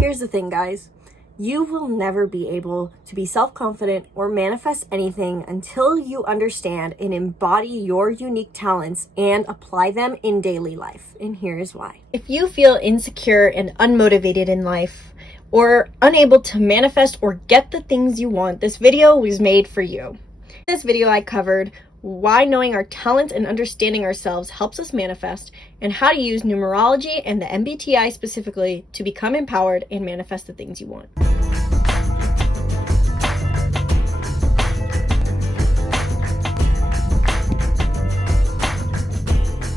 Here's the thing, guys. You will never be able to be self-confident or manifest anything until you understand and embody your unique talents and apply them in daily life. And here's why. If you feel insecure and unmotivated in life, or unable to manifest or get the things you want, this video was made for you. In this video, I covered why knowing our talents and understanding ourselves helps us manifest, and how to use numerology and the MBTI specifically to become empowered and manifest the things you want.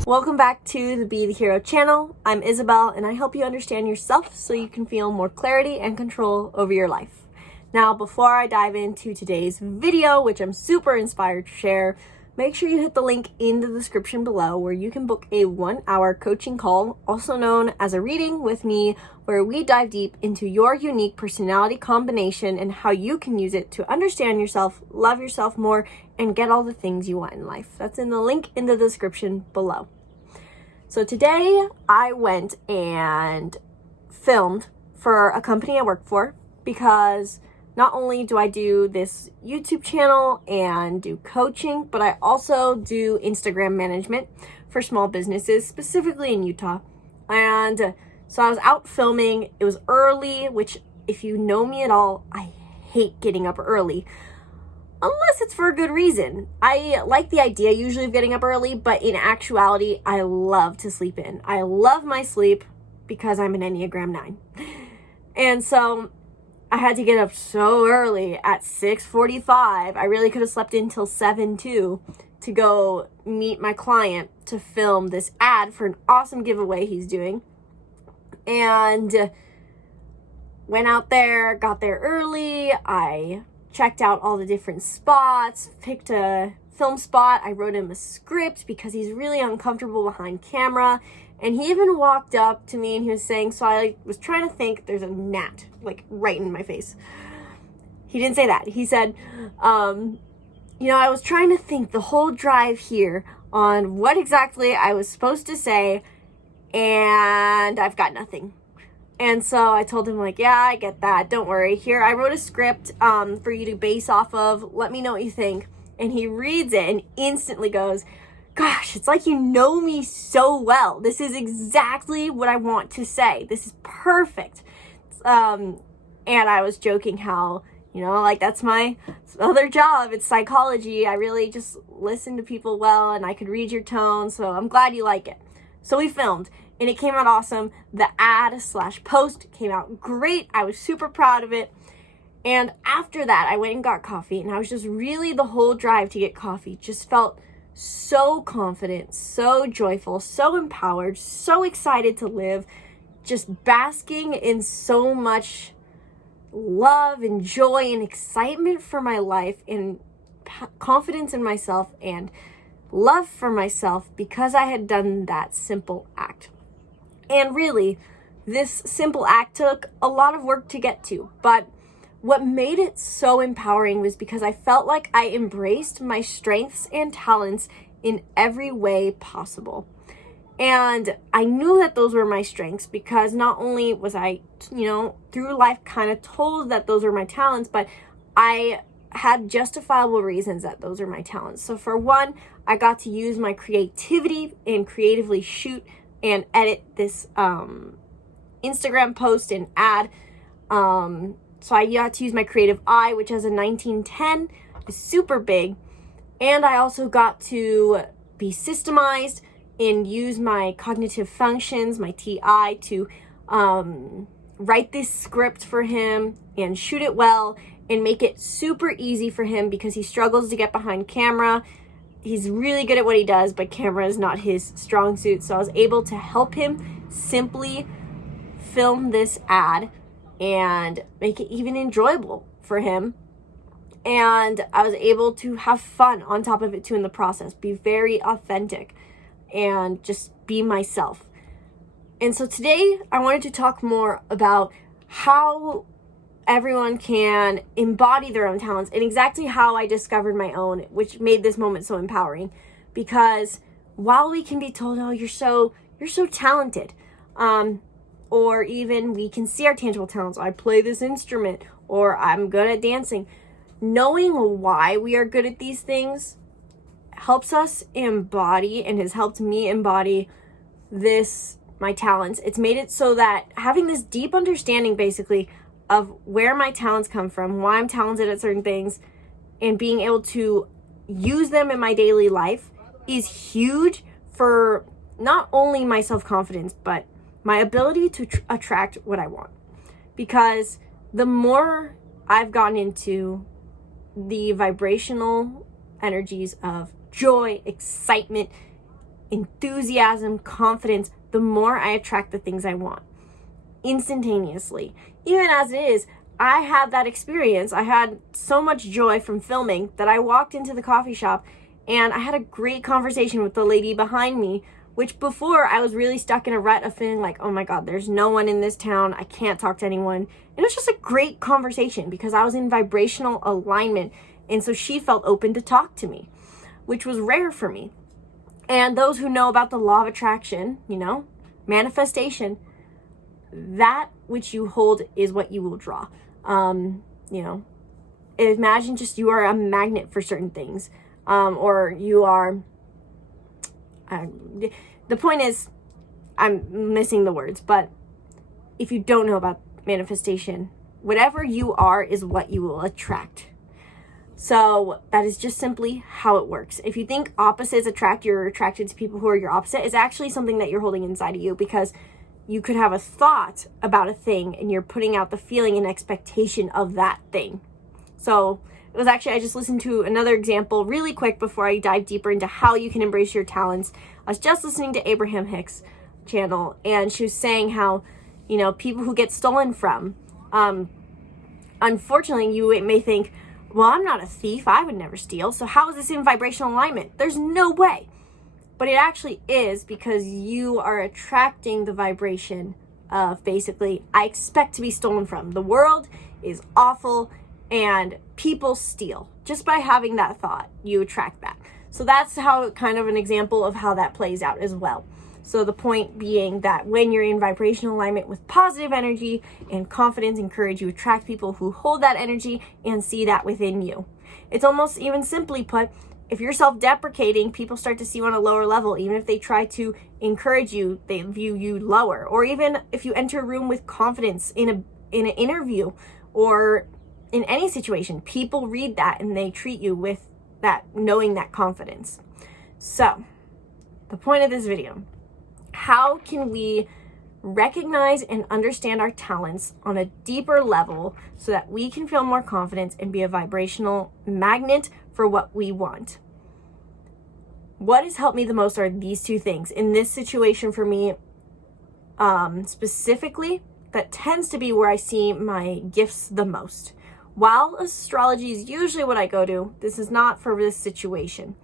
Welcome back to the Be the Hero channel. I'm Isabelle, and I help you understand yourself so you can feel more clarity and control over your life. Now, before I dive into today's video, which I'm super inspired to share, make sure you hit the link in the description below where you can book a 1-hour coaching call, also known as a reading with me, where we dive deep into your unique personality combination and how you can use it to understand yourself, love yourself more, and get all the things you want in life. That's in the link in the description below. So today I went and filmed for a company I work for, because not only do I do this YouTube channel and do coaching, but I also do Instagram management for small businesses, specifically in Utah. And so I was out filming. It was early, which if you know me at all, I hate getting up early, unless it's for a good reason. I like the idea usually of getting up early, but in actuality, I love to sleep in. I love my sleep because I'm an Enneagram 9. And so I had to get up so early at 6:45. I really could have slept in till 7 too, to go meet my client to film this ad for an awesome giveaway he's doing. And went out there, got there early. I checked out all the different spots, picked a film spot. I wrote him a script because he's really uncomfortable behind camera. And he even walked up to me and he was saying, so I was trying to think, there's a gnat like right in my face. He didn't say that. He said, I was trying to think the whole drive here on what exactly I was supposed to say, and I've got nothing. And so I told him, like, yeah, I get that. Don't worry. Here, I wrote a script for you to base off of. Let me know what you think. And he reads it and instantly goes, gosh, it's like you know me so well. This is exactly what I want to say. This is perfect. And I was joking how, that's my other job. It's psychology. I really just listen to people well, and I could read your tone. So I'm glad you like it. So we filmed, and it came out awesome. The ad/post came out great. I was super proud of it. And after that, I went and got coffee, and I was just really, the whole drive to get coffee just felt so confident, so joyful, so empowered, so excited to live, just basking in so much love and joy and excitement for my life, and confidence in myself and love for myself because I had done that simple act. And really, this simple act took a lot of work to get to, but what made it so empowering was because I felt like I embraced my strengths and talents in every way possible. And I knew that those were my strengths because not only was I, through life kind of told that those were my talents, but I had justifiable reasons that those are my talents. So for one, I got to use my creativity and creatively shoot and edit this Instagram post and ad. So I got to use my creative eye, which has a 1910, is super big. And I also got to be systemized and use my cognitive functions, my TI, to write this script for him and shoot it well and make it super easy for him because he struggles to get behind camera. He's really good at what he does, but camera is not his strong suit. So I was able to help him simply film this ad and make it even enjoyable for him. And I was able to have fun on top of it too in the process, be very authentic and just be myself. And so today I wanted to talk more about how everyone can embody their own talents and exactly how I discovered my own, which made this moment so empowering. Because while we can be told, oh, you're so talented, or even we can see our tangible talents. I play this instrument, or I'm good at dancing. Knowing why we are good at these things helps us embody, and has helped me embody my talents. It's made it so that having this deep understanding basically of where my talents come from, why I'm talented at certain things, and being able to use them in my daily life is huge for not only my self-confidence, but my ability to attract what I want. Because the more I've gotten into the vibrational energies of joy, excitement, enthusiasm, confidence, the more I attract the things I want instantaneously. Even as it is, I had that experience. I had so much joy from filming that I walked into the coffee shop and I had a great conversation with the lady behind me, which before I was really stuck in a rut of feeling like, oh my God, there's no one in this town. I can't talk to anyone. And it was just a great conversation because I was in vibrational alignment. And so she felt open to talk to me, which was rare for me. And those who know about the law of attraction, manifestation, that which you hold is what you will draw. Imagine just you are a magnet for certain things, or you are, the point is, I'm missing the words, but if you don't know about manifestation, whatever you are is what you will attract. So that is just simply how it works. If you think opposites attract, you're attracted to people who are your opposite, it's actually something that you're holding inside of you, because you could have a thought about a thing and you're putting out the feeling and expectation of that thing. So it was actually, I just listened to another example really quick before I dive deeper into how you can embrace your talents. I was just listening to Abraham Hicks' channel, and she was saying how, people who get stolen from, unfortunately, you may think, well, I'm not a thief. I would never steal. So how is this in vibrational alignment? There's no way. But it actually is, because you are attracting the vibration of basically, I expect to be stolen from. The world is awful and people steal. Just by having that thought, you attract that. So that's how kind of an example of how that plays out as well. So the point being that when you're in vibrational alignment with positive energy and confidence and courage, you attract people who hold that energy and see that within you. It's almost even simply put, if you're self-deprecating, people start to see you on a lower level. Even if they try to encourage you, they view you lower. Or even if you enter a room with confidence in an interview or in any situation, people read that and they treat you with that, knowing that confidence. So the point of this video, how can we recognize and understand our talents on a deeper level so that we can feel more confidence and be a vibrational magnet for what we want? What has helped me the most are these two things. In this situation for me, specifically, that tends to be where I see my gifts the most. While astrology is usually what I go to, this is not for this situation.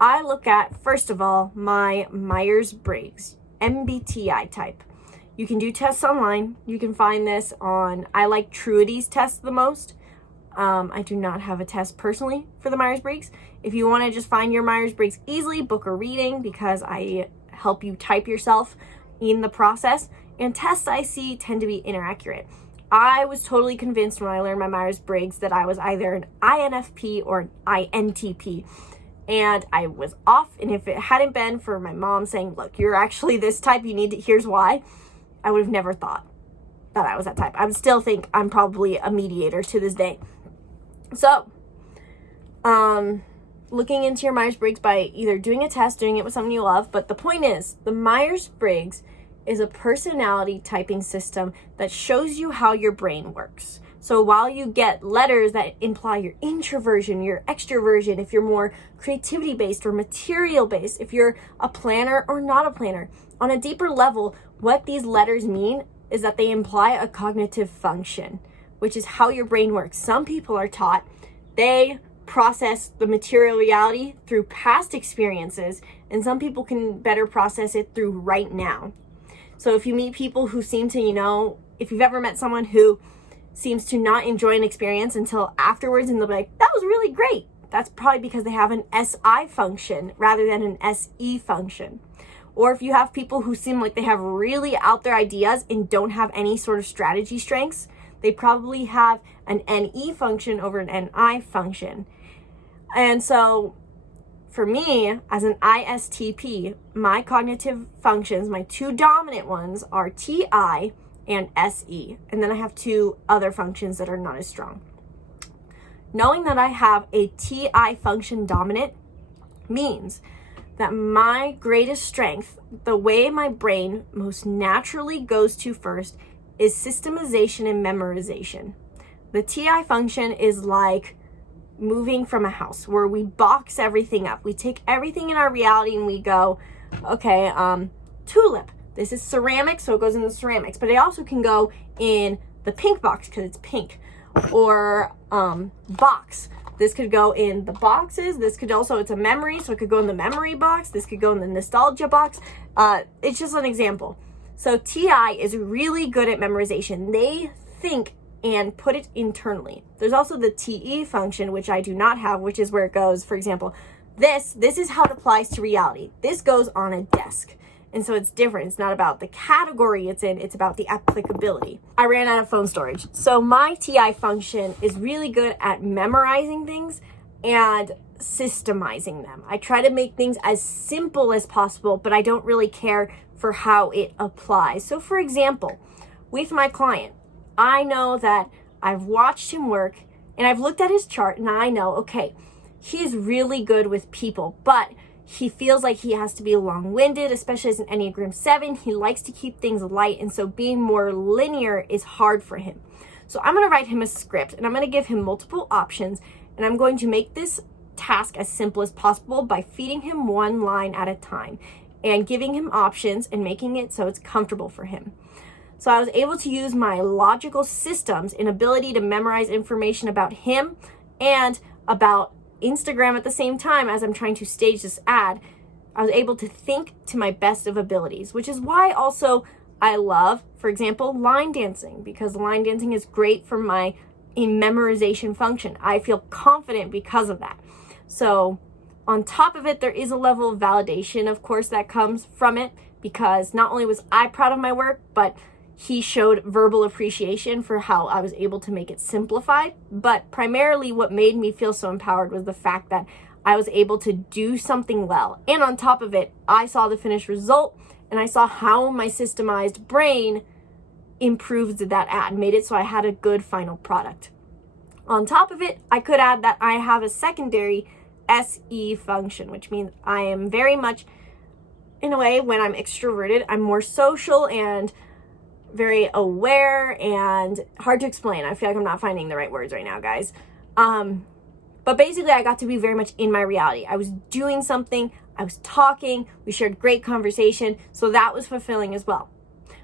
I look at, first of all, my Myers-Briggs MBTI type. You can do tests online. You can find this on, I like Truity's test the most. I do not have a test personally for the Myers-Briggs. If you want to just find your Myers-Briggs easily, book a reading, because I help you type yourself in the process. And tests I see tend to be inaccurate. I was totally convinced when I learned my Myers-Briggs that I was either an INFP or an INTP. And I was off. And if it hadn't been for my mom saying, look, you're actually this type, here's why, I would have never thought that I was that type. I would still think I'm probably a mediator to this day. So, looking into your Myers-Briggs by either doing a test, doing it with someone you love, but the point is, the Myers-Briggs is a personality typing system that shows you how your brain works. So while you get letters that imply your introversion, your extroversion, if you're more creativity-based or material-based, if you're a planner or not a planner, on a deeper level, what these letters mean is that they imply a cognitive function, which is how your brain works. Some people are taught they process the material reality through past experiences, and some people can better process it through right now. So if you meet people who seem to, if you've ever met someone who seems to not enjoy an experience until afterwards, and they'll be like, that was really great. That's probably because they have an SI function rather than an SE function. Or if you have people who seem like they have really out there ideas and don't have any sort of strategy strengths, they probably have an NE function over an NI function. And so for me, as an ISTP, my cognitive functions, my two dominant ones are TI and SE. And then I have two other functions that are not as strong. Knowing that I have a TI function dominant means that my greatest strength, the way my brain most naturally goes to first, is systemization and memorization. The TI function is like moving from a house where we box everything up. We take everything in our reality and we go, okay, tulip. This is ceramic, so it goes in the ceramics, but it also can go in the pink box because it's pink. Or box. This could go in the boxes. This could also, it's a memory, so it could go in the memory box. This could go in the nostalgia box. It's just an example. So TI is really good at memorization. They think and put it internally. There's also the TE function, which I do not have, which is where it goes, for example, this is how it applies to reality. This goes on a desk. And so it's different. It's not about the category it's in, it's about the applicability. I ran out of phone storage. So my TI function is really good at memorizing things and systemizing them. I try to make things as simple as possible, but I don't really care for how it applies. So for example, with my client, I know that I've watched him work and I've looked at his chart and I know, okay, he's really good with people, but he feels like he has to be long-winded, especially as an Enneagram 7. He likes to keep things light, and so being more linear is hard for him. So I'm going to write him a script, and I'm going to give him multiple options, and I'm going to make this task as simple as possible by feeding him one line at a time and giving him options and making it so it's comfortable for him. So I was able to use my logical systems and ability to memorize information about him and about Instagram at the same time as I'm trying to stage this ad. I was able to think to my best of abilities, which is why also I love, for example, line dancing, because line dancing is great for my memorization function. I feel confident because of that. So on top of it, there is a level of validation, of course, that comes from it, because not only was I proud of my work, but he showed verbal appreciation for how I was able to make it simplified. But primarily what made me feel so empowered was the fact that I was able to do something well. And on top of it, I saw the finished result and I saw how my systemized brain improved that ad, made it so I had a good final product. On top of it, I could add that I have a secondary SE function, which means I am very much, in a way, when I'm extroverted, I'm more social and very aware and hard to explain. I feel like I'm not finding the right words right now, guys. But basically, I got to be very much in my reality. I was doing something, I was talking, we shared great conversation, so that was fulfilling as well.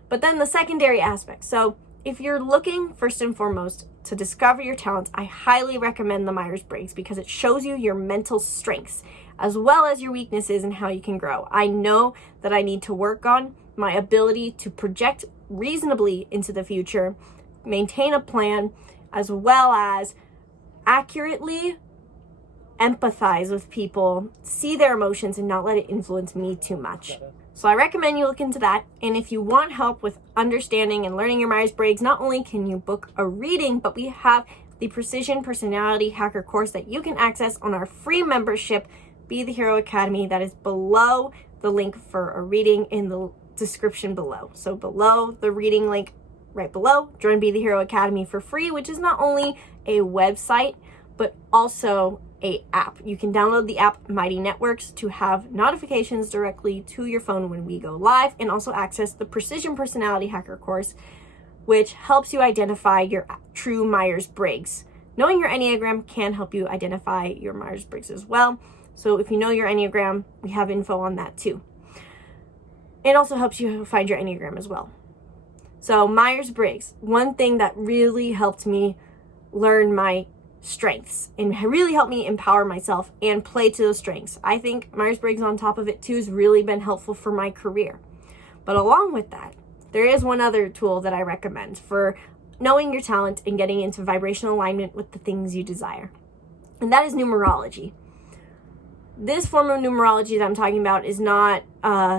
But then the secondary aspect. So if you're looking, first and foremost, to discover your talents, I highly recommend the Myers-Briggs because it shows you your mental strengths as well as your weaknesses and how you can grow. I know that I need to work on my ability to project reasonably into the future, maintain a plan, as well as accurately empathize with people, see their emotions, and not let it influence me too much. So I recommend you look into that. And if you want help with understanding and learning your Myers-Briggs, not only can you book a reading, but we have the Precision Personality Hacker course that you can access on our free membership, Be the Hero Academy. That is below the link for a reading in the description below. So below the reading link, right below, join Be the Hero Academy for free, which is not only a website, but also a app. You can download the app Mighty Networks to have notifications directly to your phone when we go live, and also access the Precision Personality Hacker course, which helps you identify your true Myers-Briggs. Knowing your Enneagram can help you identify your Myers-Briggs as well. So if you know your Enneagram, we have info on that too. It also helps you find your Enneagram as well. So Myers-Briggs, one thing that really helped me learn my strengths and really helped me empower myself and play to those strengths. I think Myers-Briggs on top of it too has really been helpful for my career. But along with that, there is one other tool that I recommend for knowing your talent and getting into vibrational alignment with the things you desire. And that is numerology. this form of numerology that I'm talking about is not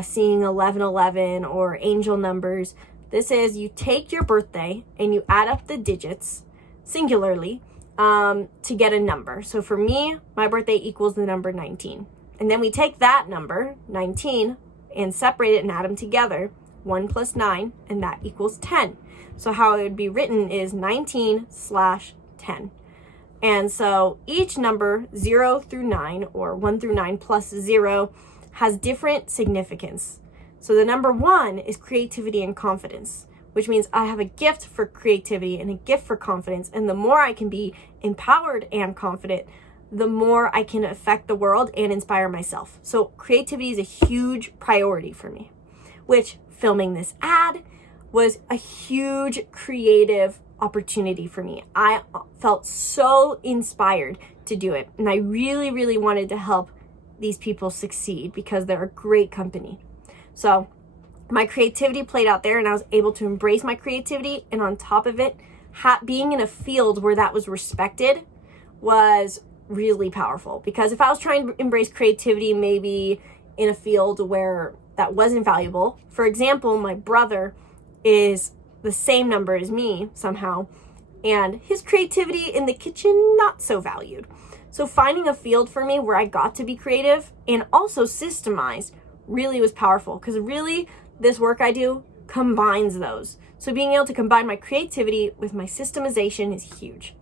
seeing 1111 or angel numbers. This is you take your birthday and you add up the digits singularly to get a number. So for me, my birthday equals the number 19. And then we take that number, 19, and separate it and add them together. 1 plus 9, and that equals 10. So how it would be written is 19/10. And so each number, 0 through 9, or 1 through 9 plus 0, has different significance. So the number 1 is creativity and confidence, which means I have a gift for creativity and a gift for confidence. And the more I can be empowered and confident, the more I can affect the world and inspire myself. So creativity is a huge priority for me, which filming this ad was a huge creative opportunity for me. I felt so inspired to do it. And I really, really wanted to help these people succeed because they're a great company. So my creativity played out there and I was able to embrace my creativity. And on top of it, being in a field where that was respected was really powerful. Because if I was trying to embrace creativity, maybe in a field where that wasn't valuable, for example, my brother is the same number as me somehow, and his creativity in the kitchen, not so valued. So finding a field for me where I got to be creative and also systemized really was powerful, because really this work I do combines those. So being able to combine my creativity with my systemization is huge.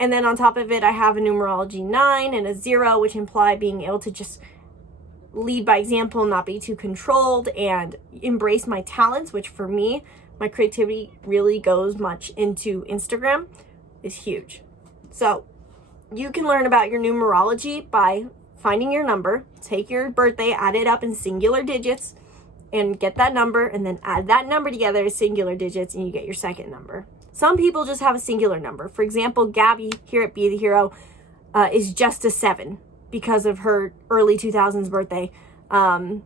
And then on top of it, I have a numerology 9 and a 0, which imply being able to just lead by example, not be too controlled, and embrace my talents, which for me, my creativity really goes much into Instagram, is huge. So you can learn about your numerology by finding your number, take your birthday, add it up in singular digits, and get that number, and then add that number together as singular digits, and you get your second number. Some people just have a singular number. For example, Gabby here at Be the Hero is just a 7 because of her early 2000s birthday. And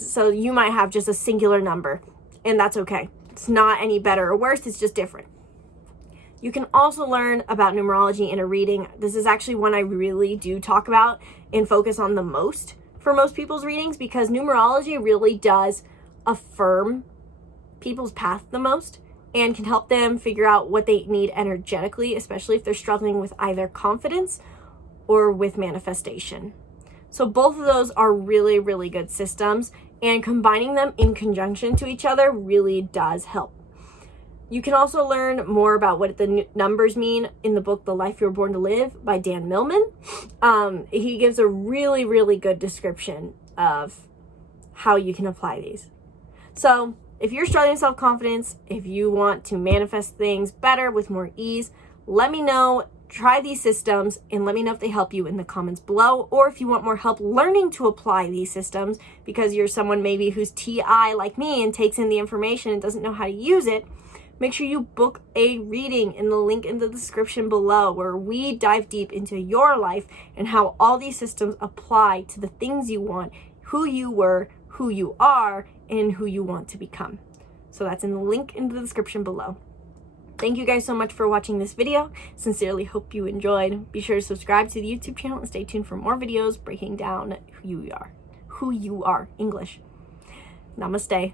so you might have just a singular number, and that's okay. It's not any better or worse, it's just different. You can also learn about numerology in a reading. This is actually one I really do talk about and focus on the most for most people's readings, because numerology really does affirm people's path the most and can help them figure out what they need energetically, especially if they're struggling with either confidence or with manifestation. So both of those are really, really good systems, and combining them in conjunction to each other really does help. You can also learn more about what the numbers mean in the book, The Life You Were Born to Live by Dan Millman. He gives a really, really good description of how you can apply these. So if you're struggling with self-confidence, if you want to manifest things better with more ease, let me know. Try these systems and let me know if they help you in the comments below, or if you want more help learning to apply these systems because you're someone maybe who's TI like me and takes in the information and doesn't know how to use it. Make sure you book a reading in the link in the description below, where we dive deep into your life and how all these systems apply to the things you want, who you were, who you are, and who you want to become. So that's in the link in the description below. Thank you guys so much for watching this video. Sincerely hope you enjoyed. Be sure to subscribe to the YouTube channel and stay tuned for more videos breaking down who you are, English. Namaste.